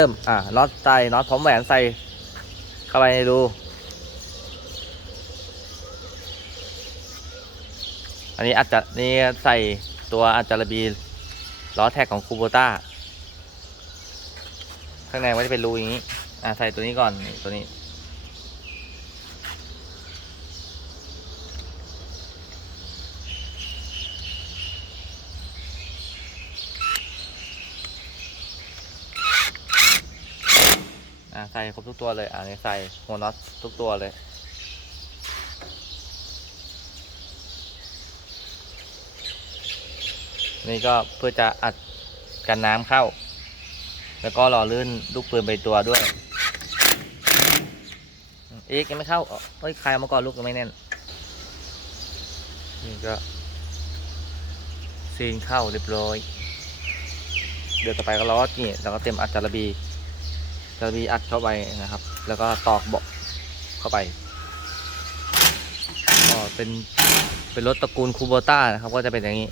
เริ่ม อะน็อตใส่น็อตพร้อมแหวนใส่ เข้าไปในรู อันนี้อาจจะนี่ใส่ตัวอาจจะระบีล้อแท็กของคูโบต้า ข้างในมันจะเป็นรูอย่างนี้ อะใส่ตัวนี้ก่อน ตัวนี้ อะใส่ครบทุกตัวเลยอะนี่ใส่หัวน็อตทุกตัวเลยนี่ก็เพื่อจะอัดกันน้ำเข้า แล้วก็รอลื่นลูกปืนไปตัวด้วยเอ๊กยังไม่เข้าเฮ้ยใครเอามาก่อนลูกยังไม่แน่น นี่ก็ซีนเข้าเรียบร้อย เดี๋ยวต่อไปก็ล้อนี่แล้วก็เต็มอัดจารบี จะมีอัดเข้าไปนะครับ แล้วก็ตอกเบาะเข้าไปก็เป็นเป็นรถตระกูลคูโบต้านะครับ ก็จะเป็นอย่างนี้